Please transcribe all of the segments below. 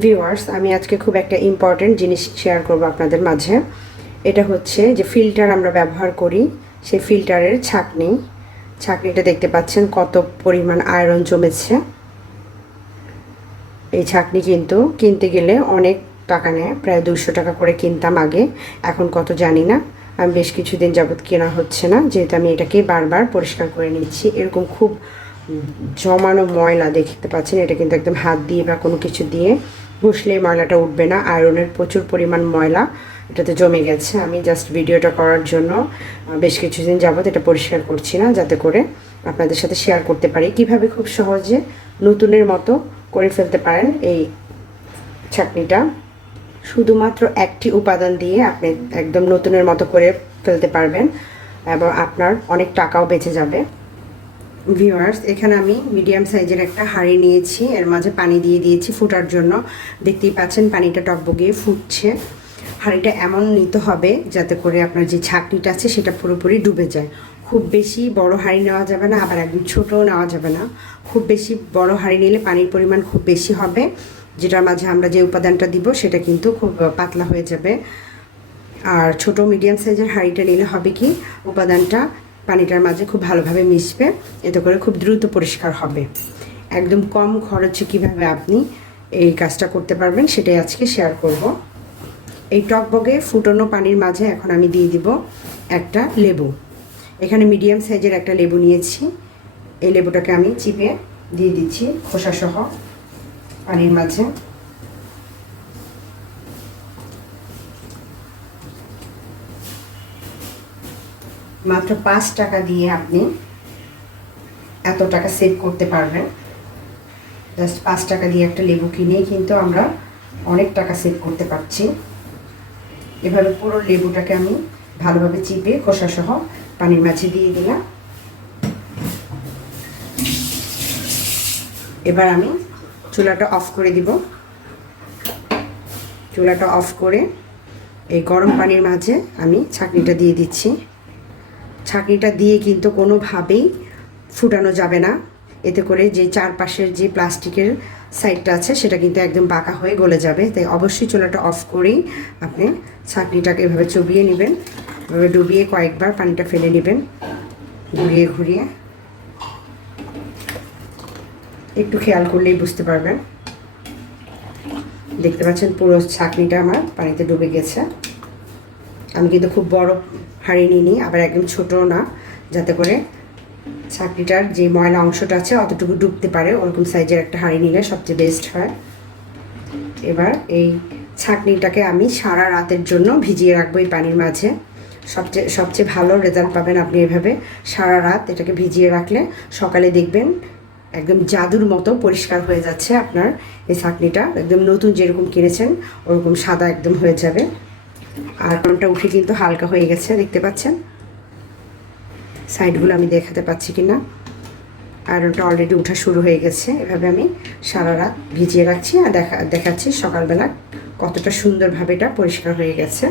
Viewers, আমি আজকে খুব একটা ইম্পর্টেন্ট জিনিস শেয়ার করব আপনাদের মাঝে। এটা হচ্ছে যে ফিল্টার আমরা ব্যবহার করি, সেই ফিল্টারের ছাঁকনিটা দেখতে পাচ্ছেন কত পরিমাণ আয়রন জমেছে। এই ছাঁকনি কিন্তু কিনতে গেলে অনেক টাকা নেয়, প্রায় 200 টাকা করে কিনতাম আগে, এখন কত জানি না। আমি বেশ কিছুদিন যাবৎ কেনা হচ্ছে না, যেহেতু আমি এটাকে বারবার পরিষ্কার করে নিচ্ছি। এরকম খুব জমানো ময়লা দেখতে পাচ্ছেন, এটা কিন্তু একদম হাত দিয়ে বা কোনো কিছু দিয়ে ঘষলে ময়লাটা উঠবে না। আয়রনের প্রচুর পরিমাণ ময়লা এটাতে জমে গেছে। আমি জাস্ট ভিডিওটা করার জন্য বেশ কিছুদিন যাবৎ এটা পরিষ্কার করছি না, যাতে করে আপনাদের সাথে শেয়ার করতে পারি কিভাবে খুব সহজে নতুনের মতো করে ফেলতে পারেন এই ছাঁকনিটা। শুধুমাত্র একটি উপাদান দিয়ে আপনি একদম নতুনের মতো করে ফেলতে পারবেন এবং আপনার অনেক টাকাও বেঁচে যাবে। ভিউয়ার্স, এখানে আমি মিডিয়াম সাইজের একটা হাঁড়ি নিয়েছি, এর মাঝে পানি দিয়ে দিয়েছি ফোটার জন্য। দেখতেই পাচ্ছেন পানিটা টকবগিয়ে ফুটছে। হাঁড়িটা এমন নিতে হবে যাতে করে আপনার যে ছাঁকনিটা আছে সেটা পুরোপুরি ডুবে যায়। খুব বেশি বড় হাঁড়ি নেওয়া যাবে না, আবার একদম ছোটও নেওয়া যাবে না। খুব বেশি বড় হাঁড়ি নিলে পানির পরিমাণ খুব বেশি হবে, যেটার মাঝে আমরা যে উপাদানটা দিব সেটা কিন্তু খুব পাতলা হয়ে যাবে। আর ছোট মিডিয়াম সাইজের হাঁড়িটা নিলে হবে কি, উপাদানটা পানিটার মাঝে খুব ভালোভাবে মিশবে, এতে করে খুব দ্রুত পরিষ্কার হবে। একদম কম খরচে কিভাবে আপনি এই কাজটা করতে পারবেন সেটাই আজকে শেয়ার করব। এই টকবগে ফুটানো পানির মাঝে এখন আমি দিয়ে দিব একটা লেবু। এখানে মিডিয়াম সাইজের একটা লেবু নিয়েছি, এই লেবুটাকে আমি চিপে দিয়ে দিচ্ছি খোসাসহ পানির মাঝে। মাত্র 5 টাকা দিয়ে আপনি এত টাকা সেভ করতে পারবেন। জাস্ট 5 টাকা দিয়ে একটা লেবু কিনেই কিন্তু আমরা অনেক টাকা সেভ করতে পারছি। এভাবে পুরো লেবুটাকে আমি ভালোভাবে চিপে খোসাসহ পানির মাঝে দিয়ে দিলাম। এবার আমি চুলাটা অফ করে দিব। চুলাটা অফ করে এই গরম পানির মাঝে আমি ছাঁকনিটা দিয়ে দিচ্ছি। ছাঁকনিটা দিয়ে কিন্তু কোনোভাবেই ফুটানো যাবে না, এতে করে যে চারপাশের যে প্লাস্টিকের সাইডটা আছে সেটা কিন্তু একদম বাঁকা হয়ে গলে যাবে। তাই অবশ্যই চুলাটা অফ করেই আপনি ছাঁকনিটাকে এভাবে চুবিয়ে নেবেন, এভাবে ডুবিয়ে কয়েকবার পানিটা ফেলে নেবেন, ঘুরিয়ে ঘুরিয়ে। একটু খেয়াল করলেই বুঝতে পারবেন। দেখতে পাচ্ছেন পুরো ছাঁকনিটা আমার পানিতে ডুবে গেছে। আমি কিন্তু খুব বড় হাঁড়ি নিইনি, আবার একদম ছোটও না, যাতে করে ছাঁকনিটার যে ময়লা অংশটা আছে অতটুকু ডুবতে পারে, ওরকম সাইজের একটা হাঁড়ি নিলে সবচেয়ে বেস্ট হয়। এবার এই ছাঁকনিটাকে আমি সারা রাতের জন্য ভিজিয়ে রাখবো এই পানির মাঝে। সবচেয়ে ভালো রেজাল্ট পাবেন আপনি এভাবে সারা রাত এটাকে ভিজিয়ে রাখলে। সকালে দেখবেন একদম জাদুর মতো পরিষ্কার হয়ে যাচ্ছে আপনার এই ছাঁকনিটা, একদম নতুন যেরকম কিনেছেন ওরকম সাদা একদম হয়ে যাবে। আর আয়রনটা উঠে কিন্তু হালকা হয়ে গেছে, দেখতে পাচ্ছেন। সাইডগুলো আমি দেখাতে পাচ্ছি কিনা, আয়রনটা অলরেডি উঠা শুরু হয়ে গেছে। এভাবে আমি সারা রাত ভিজিয়ে রাখছি আর দেখাচ্ছি সকালবেলা কতটা সুন্দরভাবে এটা পরিষ্কার হয়ে গেছে।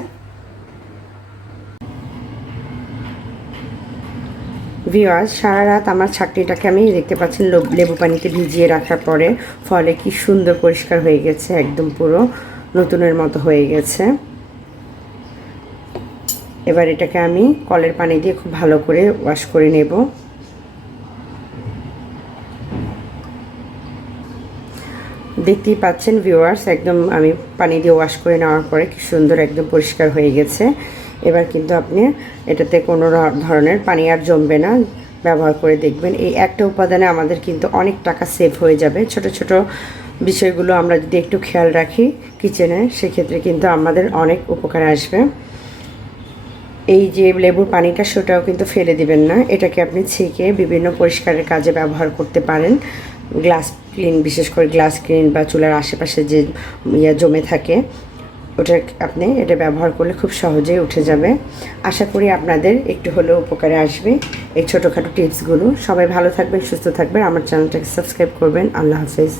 ভিউয়ার্স, সারা রাত আমার ছাঁকনিটাকে আমি দেখতে পাচ্ছেন লেবু পানিতে ভিজিয়ে রাখার পরে ফলে কি সুন্দর পরিষ্কার হয়ে গেছে, একদম পুরো নতুনের মতো হয়ে গেছে। এবার এটাকে আমি কলের পানি দিয়ে খুব ভালো করে ওয়াশ করে নেব। দেখতেই পাচ্ছেন ভিউয়ার্স, একদম আমি পানি দিয়ে ওয়াশ করে নেওয়ার পরে কি সুন্দর একদম পরিষ্কার হয়ে গেছে। এবার কিন্তু আপনি এটাতে কোনো ধরনের পানি আর জমবে না, ব্যবহার করে দেখবেন। এই একটা উপাদানে আমাদের কিন্তু অনেক টাকা সেভ হয়ে যাবে। ছোট ছোট বিষয়গুলো আমরা যদি একটু খেয়াল রাখি কিচেনে, সেক্ষেত্রে কিন্তু আমাদের অনেক উপকার আসবে। এই যে লেবুর পানিটা সেটাও কিন্তু ফেলে দিবেন না, এটাকে আপনি ছেঁকে বিভিন্ন পরিষ্কারের কাজে ব্যবহার করতে পারেন। গ্লাস ক্লিন, বিশেষ করে গ্লাস ক্লিন বা চুলার আশেপাশে যে জমে থাকে ওটা আপনি এটা ব্যবহার করলে খুব সহজেই উঠে যাবে। আশা করি আপনাদের একটু হলেও উপকারে আসবে এই ছোটোখাটো টিপসগুলো। সবাই ভালো থাকবেন, সুস্থ থাকবেন, আমার চ্যানেলটাকে সাবস্ক্রাইব করবেন। আল্লাহ হাফেজ।